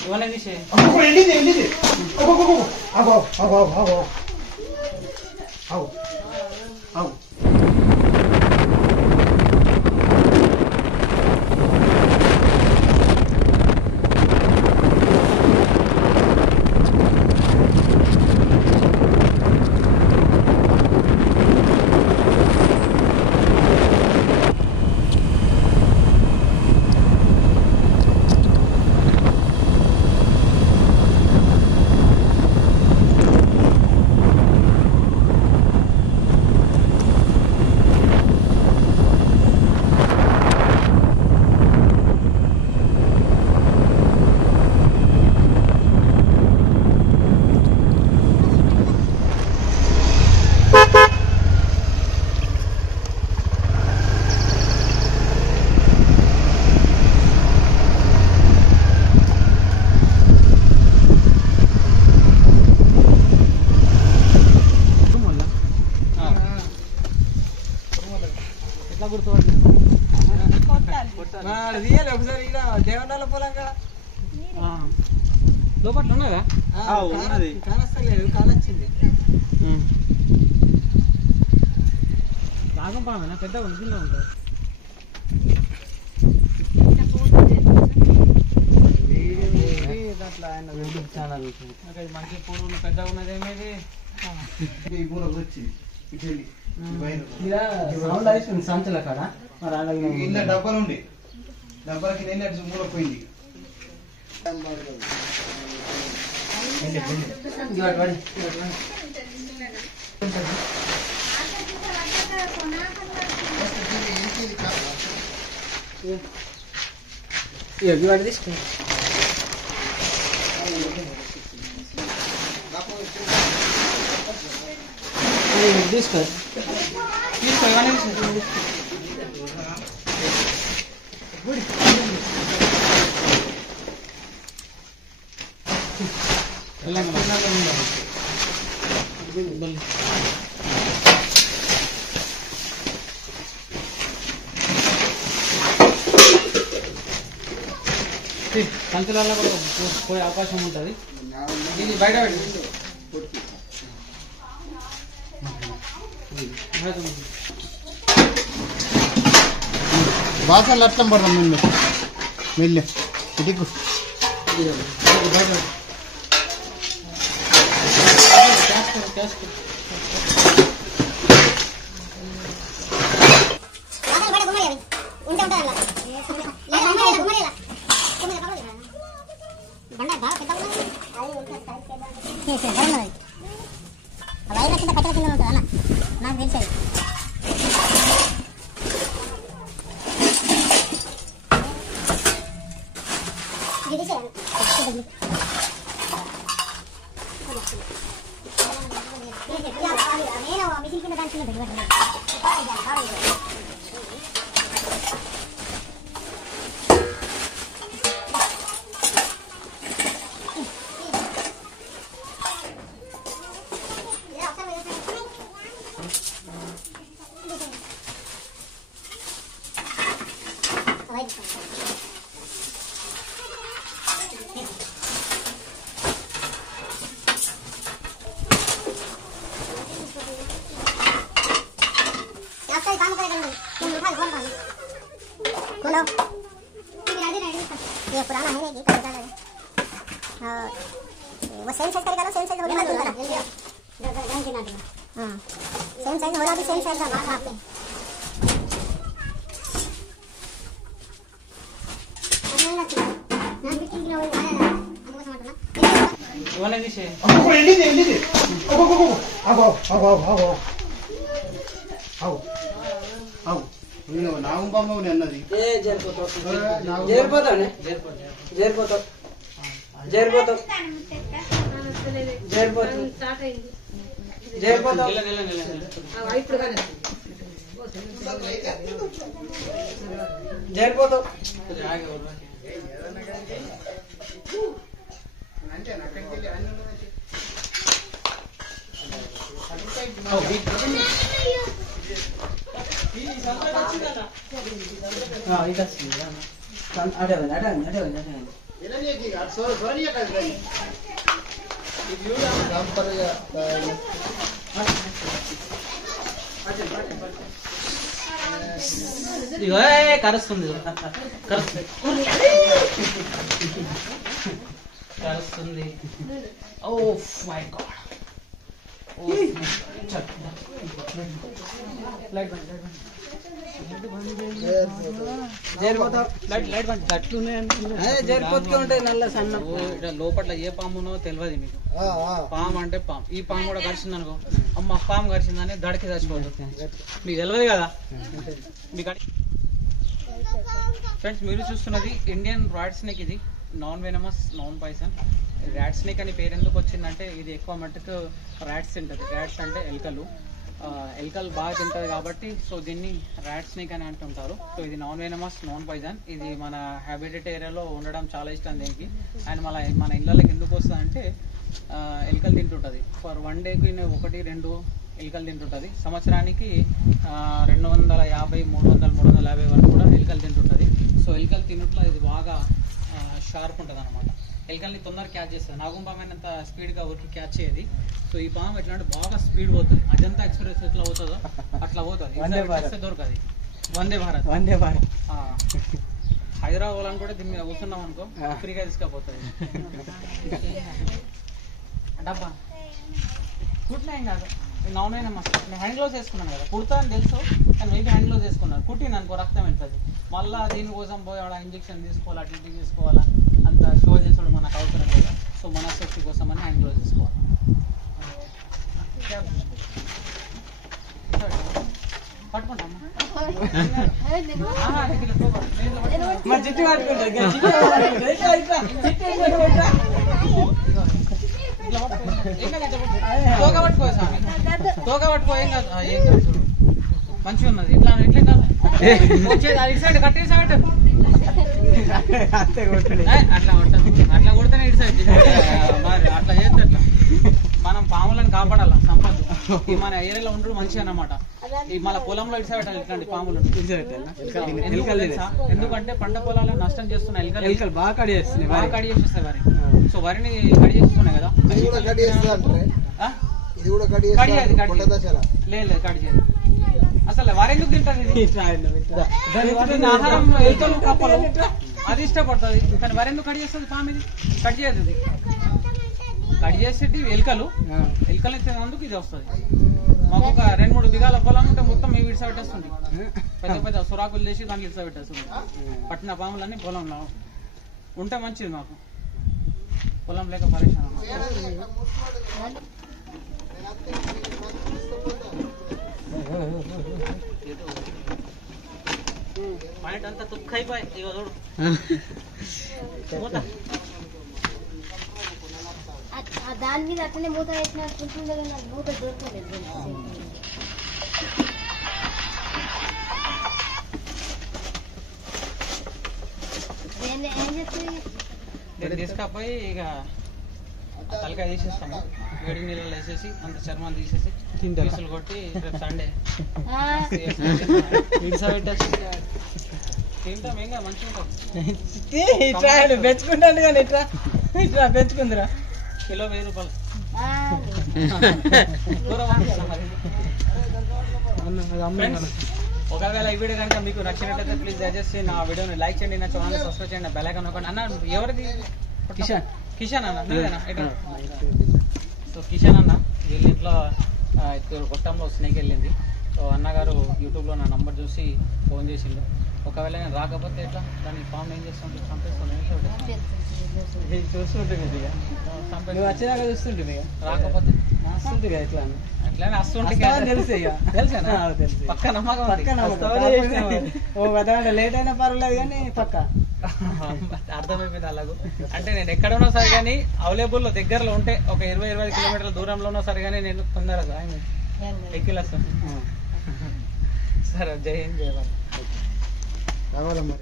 ఇవాళ తీసే వెళ్ళింది అగో ఒకసారి దేవనాల పొలం కదా లోపల ఉన్నదా కానొస్తలేదు కానొచ్చింది రాగం పామేనా పెద్ద కింద ఉంటుంది దాంట్లో ఆయన యూట్యూబ్ ఛానల్ మంచి పూలు పెద్దగా ఉన్నది ఏమేది సౌండ్ అయిపోయింది సంచల కాడ మరి డబ్బాలు ఉండి డబ్బాలకి నేను మూల పోయింది వాటి తీసుకో తీసుకో తీసుకో ఇవన్నీ తీసుకో సంచులలో కూడా పోయే అవకాశం ఉంటుంది ఇది బయట బాసాలు అర్థం పడదాం మేము వెళ్ళి ఇటుకు బయట నాకు తెలిసేది నేను మిషన్ కింద దాని కింద పెట్టుకుంటాను ये पुराना है ये वो सेम साइज करेगा ना सेम साइज होगा हाँ सेम साइज होगा भी सेम साइज का मार आपके ఇవాళ తీసే వెళ్ళింది నాగంబాబు అన్నది ఇగో కరుస్తుంది కరుస్తుంది. Oh my God. లోపల ఏ పామునో తెలియదు మీకు. పాము అంటే పాము. ఈ పాము కూడా కరిచింది అనుకో, అమ్మ పాము కరిచిందని దడికి చచ్చిపోతుంది. మీకు తెలియదు కదా. మీకు ఫ్రెండ్స్ మీరు చూస్తున్నది ఇండియన్ ర్యాట్ స్నేక్. ఇది non venomous, non poison. Rat snake అని పేరు ఎందుకు వచ్చిందంటే ఇది ఎక్కువ మట్టుకు ర్యాట్స్ తింటుంది. ర్యాట్స్ అంటే ఎలుకలు. ఎలుకలు బాగా తింటుంది కాబట్టి సో దీన్ని ర్యాట్ స్నేక్ అని అంటుంటారు. సో ఇది నాన్ వెనమస్, నాన్ పాయిజన్. ఇది మన హ్యాబిటేట్ ఏరియాలో ఉండడం చాలా ఇష్టం దీనికి. అండ్ మన ఇళ్ళకి ఎందుకు వస్తుంది అంటే ఎలుకలు తింటుంటుంది. ఫర్ 1 డేకి 1-2 ఎలుకలు తింటుంటుంది. సంవత్సరానికి 250, 300, 350 వరకు కూడా ఎలుకలు తింటుంటుంది. సో ఎలుకలు తినట్లో ఇది బాగా షార్ప్ ఉంటుంది అనమాట. ఎలుకల్ని తొందరగా క్యాచ్ చేస్తుంది. నాగుంపామైనంత స్పీడ్గా ఊరికి క్యాచ్ చేయదు. సో ఈ పాము ఎట్లా అంటే బాగా స్పీడ్ పోతుంది. అజంతా ఎక్స్ప్రెస్ ఎట్లా పోతుందో అట్లా పోతుంది. దొరకదు. వందే భారత్. హైదరాబాద్ వాళ్ళని కూడా దీని మీద కూర్చున్నాం అనుకో ఫ్రీగా తీసుకపోతుంది. డబ్బా కుట్టినా ఏం కాదు. నాన్ అయినా మస్తు. నేను హ్యాండ్ గ్లోవ్స్ వేసుకున్నాను కదా, కుడతా అని తెలుసు కానీ మేబీ హ్యాండ్ గ్లోవ్స్ వేసుకున్నాను. కుట్టింది అనుకో రక్తం వెళ్తుంది. మళ్ళీ దీనికోసం పోయి ఆడ ఇంజెక్షన్ తీసుకోవాలి, అటు ఇటు తీసుకోవాలా, అంత షో చేసాడు మనకు అవసరం లేదు. సో మన సేఫ్టీ కోసం అని హ్యాండ్ గ్లోవ్స్ తీసుకోవాలి. పట్టుకుంటాము జిట్టు తోక పట్టుకో స్వామి, తోక పట్టుకో. ఏం కాదు, ఏం కాదు. చూడు మంచిగా ఉన్నది. ఇట్లా ఇట్లా వచ్చేది ఇటు సైడ్ కట్టి సైడ్ అట్లా ఉంటుంది. అట్లా కొడితేనే ఇటు సైడ్ మరి అట్లా చేస్తే అట్లా. మనం పాములను కాపాడాల సంపద. ఈ మన ఏరియాలో ఉండరు మంచిగా అన్నమాట. ఈ మన పొలంలో ఇటు సైడ్ ఇట్లాంటి పాములు ఎందుకంటే పంట పొలాలు నష్టం చేస్తున్నాయి ఎలుకలు. బాగా కడి చేస్తున్నాయి వరి. సో వరిని కడి చేస్తున్నాయి కదా. లేదు కడి చేయదు అసలు. వరి ఎందుకు తింటుంది? ఆహారం ఎలుకలు, కప్పలు అది ఇష్టపడుతుంది. కానీ వరి ఎందుకు కడి చేస్తుంది? పాము ఇది కట్ చేయదు. ఇది కట్ చేసేటి ఎలుకలు. ఎలుకలు తినేందుకు ఇది వస్తుంది. మాకు ఒక 2-3 దిగాల పొలం ఉంటే మొత్తం ఇవి ఇడిస పెట్టేస్తుంది. పెద్ద పెద్ద సురాకులు చేసి దాంట్లో ఇడిస పెట్టేస్తుంది. పట్టిన పాములన్నీ పొలంలో ఉంటే మంచిది. మాకు పొలం లేక పరేషాన్. మైండ్ అంతా తుక్క అయిపోయి ఇక చూడు. దాని మీద అట్లనే మూత వేసినట్టుంటుండే కానీ నాకు మూత దొరకలేదు. ఏం చెప్తుంది? తీసుకపోయి ఇక తలకాయ తీసేస్తాము. వేడి నీళ్ళలో వేసేసి అంత చర్మాలు తీసేసి పీసులు కొట్టి రేపు సండే తింటాం. ఏం కాదు, మంచిగా ఉంటుంది. పెంచుకుంటాను కానీ ఇట్లా ఇట్లా పెంచుకుందిరా. కిలో 1000 రూపాయలు. ఒకవేళ ఈ వీడియో కనుక మీకు నచ్చినట్లయితే ప్లీజ్ దయచేసి నా వీడియోని లైక్ చేయండి, నా ఛానల్ సబ్స్క్రైబ్ చేయండి, బెల్ ఐకాన్ నొక్కండి. అన్న ఎవరిది? కిషన్ అన్న మీదేనా? సో కిషన్ అన్న వీళ్ళ ఇంట్లో కొట్టంలో స్నేక్ వెళ్ళింది. సో అన్నగారు యూట్యూబ్లో నా నంబర్ చూసి ఫోన్ చేసిండు. ఒకవేళ నేను రాకపోతే ఎట్లా దాన్ని ఫామ్ ఏం చేస్తుంటే చంపేస్తుండే చూస్తుంటుంది. వచ్చేదాకా చూస్తుంటుంది. రాకపోతే ఎట్లా అట్లానే వస్తుంటే తెలుసా పక్క నమ్మకం. లేట్ అయినా పర్వాలేదు కానీ పక్క అర్థమైపోయింది అలాగూ. అంటే నేను ఎక్కడ ఉన్నా సరే కానీ అవైలబుల్ దగ్గరలో ఉంటే ఒక 20-25 కిలోమీటర్ల దూరంలో ఉన్నా సరే కానీ నేను తొందరగా ఎక్కిలేస్తాను. సరే జై హింద్, జై భారత్.